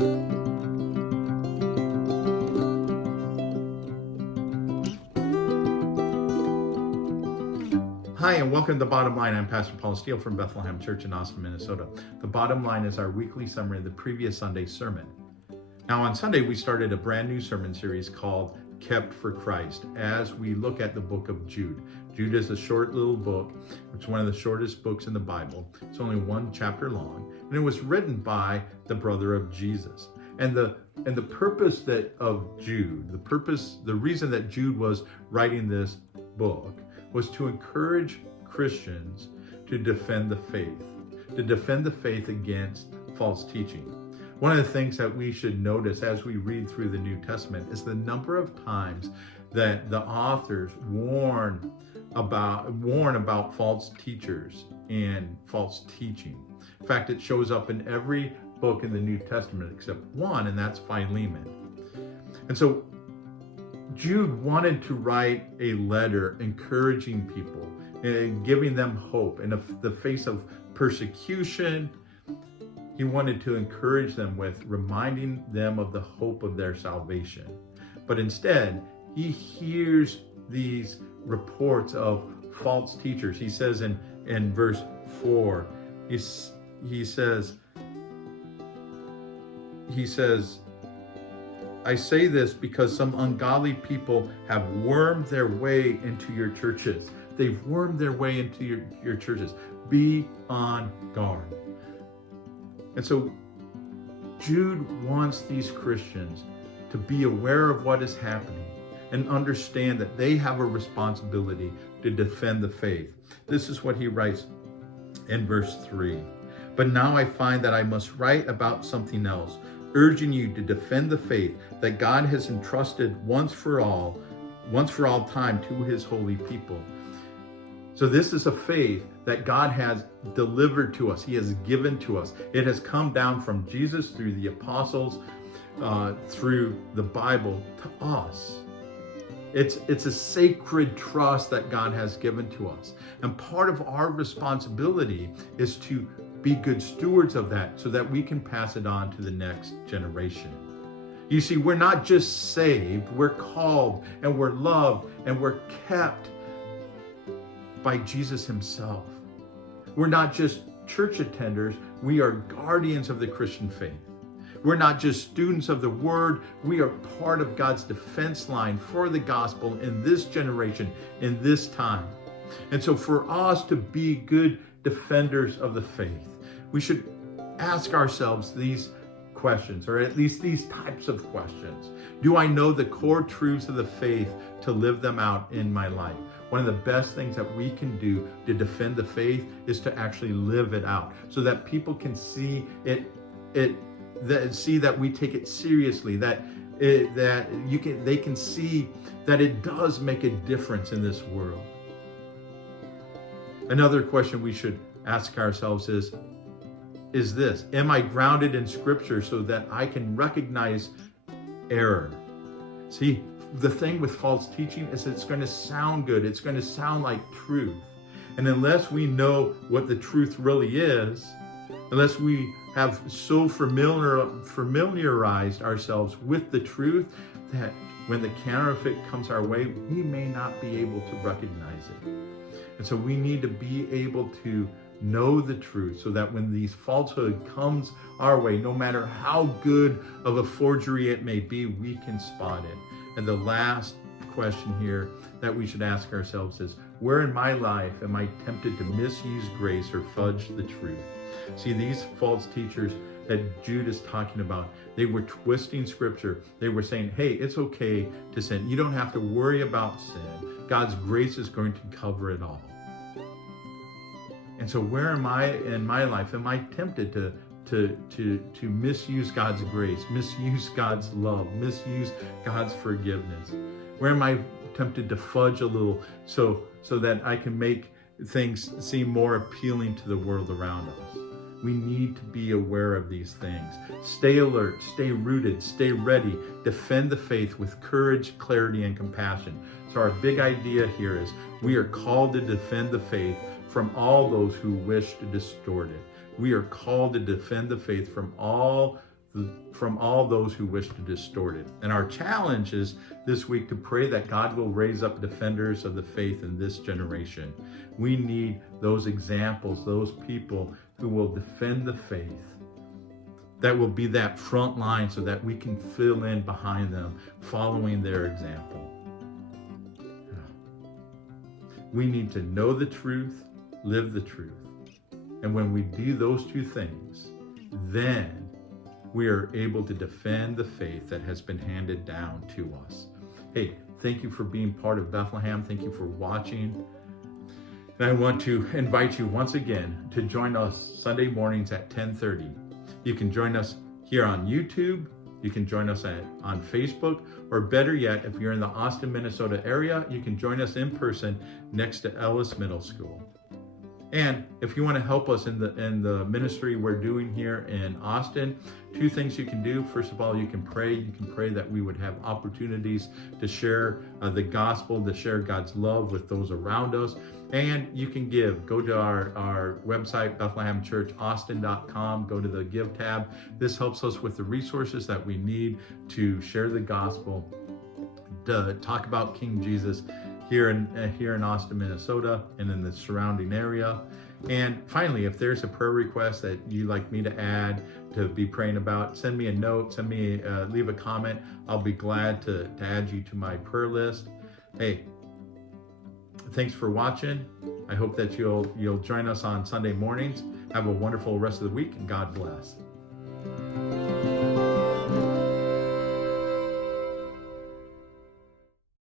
Hi, and welcome to The Bottom Line. I'm Pastor Paul Steele from Bethlehem Church in Austin, Minnesota. The Bottom Line is our weekly summary of the previous Sunday's sermon. Now, on Sunday, we started a brand new sermon series called Kept for Christ as we look at the book of Jude. Jude is a short little book. It's one of the shortest books in the Bible. It's only one chapter long, and it was written by the brother of Jesus. And the purpose of Jude, the reason that Jude was writing this book was to encourage Christians to defend the faith against false teaching. One of the things that we should notice as we read through the New Testament is the number of times that the authors warn about false teachers and false teaching. In fact, it shows up in every book in the New Testament except one, and that's Philemon. And so Jude wanted to write a letter encouraging people and giving them hope in the face of persecution. He wanted to encourage them with reminding them of the hope of their salvation. But instead, he hears these reports of false teachers. He says in verse 4, he says, I say this because some ungodly people have wormed their way into your churches. They've wormed their way into your churches. Be on guard. And so Jude wants these Christians to be aware of what is happening and understand that they have a responsibility to defend the faith. This is what he writes in verse 3. But now I find that I must write about something else, urging you to defend the faith that God has entrusted once for all time to his holy people. So this is a faith that God has delivered to us. He has given to us. It has come down from Jesus through the apostles, through the Bible to us. It's a sacred trust that God has given to us. And part of our responsibility is to be good stewards of that so that we can pass it on to the next generation. You see, we're not just saved, we're called and we're loved and we're kept by Jesus himself. We're not just church attenders, we are guardians of the Christian faith. We're not just students of the word, we are part of God's defense line for the gospel in this generation, in this time. And so for us to be good defenders of the faith, we should ask ourselves these questions, or at least these types of questions. Do I know the core truths of the faith to live them out in my life? One of the best things that we can do to defend the faith is to actually live it out so that people can see see that we take it seriously, they can see that it does make a difference in this world. Another question we should ask ourselves is this: am I grounded in Scripture so that I can recognize error? See, the thing with false teaching is it's going to sound good. It's going to sound like truth. And unless we know what the truth really is, unless we have so familiarized ourselves with the truth that when the counterfeit comes our way, we may not be able to recognize it. And so we need to be able to know the truth so that when these falsehood comes our way, no matter how good of a forgery it may be, we can spot it. And the last question here that we should ask ourselves is, where in my life am I tempted to misuse grace or fudge the truth? See, these false teachers that Jude is talking about, they were twisting Scripture. They were saying, hey, it's okay to sin. You don't have to worry about sin. God's grace is going to cover it all. And so where am I in my life? Am I tempted to misuse God's grace, misuse God's love, misuse God's forgiveness? Where am I tempted to fudge a little so that I can make things seem more appealing to the world around us? We need to be aware of these things. Stay alert, stay rooted, stay ready. Defend the faith with courage, clarity, and compassion. So our big idea here is we are called to defend the faith from all those who wish to distort it. We are called to defend the faith from all the from all those who wish to distort it. And our challenge is this week to pray that God will raise up defenders of the faith in this generation. We need those examples, those people who will defend the faith, that will be that front line so that we can fill in behind them, following their example. We need to know the truth, live the truth. And when we do those two things, then we are able to defend the faith that has been handed down to us. Hey, thank you for being part of Bethlehem. Thank you for watching. And I want to invite you once again to join us Sunday mornings at 10:30. You can join us here on YouTube. You can join us on Facebook, or better yet, if you're in the Austin, Minnesota area, you can join us in person next to Ellis Middle School. And if you want to help us in the ministry we're doing here in Austin, two things you can do. First of all, you can pray. You can pray that we would have opportunities to share the gospel, to share God's love with those around us. And you can give. Go to our website, BethlehemChurchAustin.com. Go to the Give tab. This helps us with the resources that we need to share the gospel, to talk about King Jesus here in Austin, Minnesota, and in the surrounding area. And finally, if there's a prayer request that you'd like me to add, to be praying about, send me a note, leave a comment. I'll be glad to add you to my prayer list. Hey, thanks for watching. I hope that you'll join us on Sunday mornings. Have a wonderful rest of the week, and God bless.